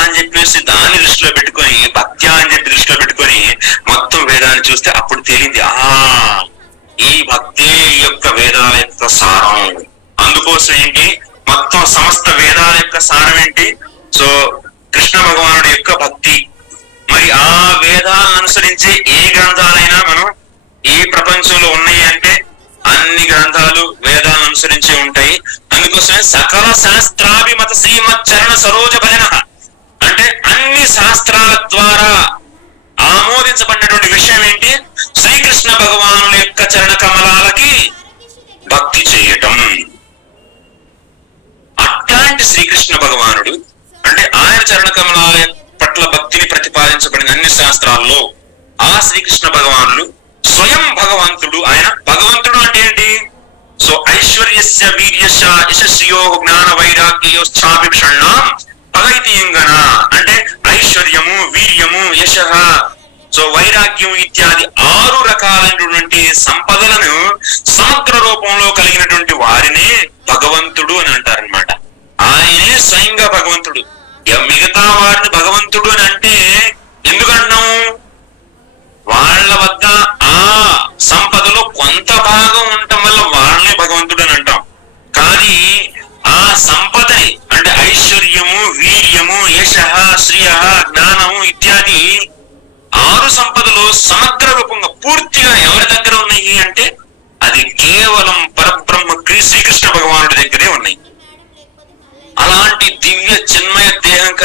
అని చెప్పేసి దాన్ని దృష్టిలో పెట్టుకొని, భక్త్యా అని చెప్పి దృష్టిలో పెట్టుకొని మొత్తం వేదాన్ని చూస్తే అప్పుడు తేలింది, ఈ భక్తే ఈ యొక్క వేదాల యొక్క సారం. అందుకోసం ఏంటి, మొత్తం సమస్త వేదాల యొక్క సారం ఏంటి? సో కృష్ణ భగవానుడి యొక్క భక్తి. మరి ఆ వేదాలను అనుసరించి ఏ గ్రంథాలైనా మనం ఈ ప్రపంచంలో ఉన్నాయి అంటే అన్ని గ్రంథాలు వేదాలను అనుసరించి ఉంటాయి. అందుకోసమే సకల శాస్త్రాభిమత శ్రీమత్ చరణ సరోజ భజన అంటే అన్ని శాస్త్రాల ద్వారా ఆమోదించబడినటువంటి విషయం ఏంటి? శ్రీకృష్ణ భగవానుల యొక్క చరణ కమలాలకి భక్తి చేయటం. అట్లాంటి శ్రీకృష్ణ భగవానుడు అంటే ఆయన చరణ కమలాల పట్ల భక్తిని ప్రతిపాదించబడిన అన్ని శాస్త్రాల్లో ఆ శ్రీకృష్ణ భగవానుడు స్వయం భగవంతుడు. ఆయన భగవంతుడు అంటే ఏంటి? సో ఐశ్వర్యస్య వీర్యశ యశస్యో జ్ఞాన వైరాగ్యోశ్చాభిషణ్ణాం పగైతీయంగన అంటే ఐశ్వర్యము, వీర్యము, యశ, సో వైరాగ్యం ఇత్యాది 6 రకాలైనటువంటి సంపదలను సమగ్ర రూపంలో కలిగినటువంటి వారినే భగవంతుడు అని అంటారనమాట. ఆయనే స్వయంగా భగవంతుడు. మిగతా వారిని భగవంతుడు అని అంటే ఎందుకంటున్నాం? వాళ్ళ వద్ద ఆ సంపదలో కొంత భాగం ఉండటం వల్ల వాళ్ళనే భగవంతుడు అని అంటాం. కానీ ఆ సంపదని అంటే ఐశ్వర్యము, వీర్యము, యశ, శ్రియ, జ్ఞానము ఇత్యాది 6 సంపదలు సమగ్ర రూపంగా పూర్తిగా ఎవరి దగ్గర ఉన్నాయి అంటే అది కేవలం పరబ్రహ్మ శ్రీకృష్ణ భగవానుడి దగ్గరే ఉన్నాయి. అలాంటి దివ్య చిన్మయ దేహం కలిగి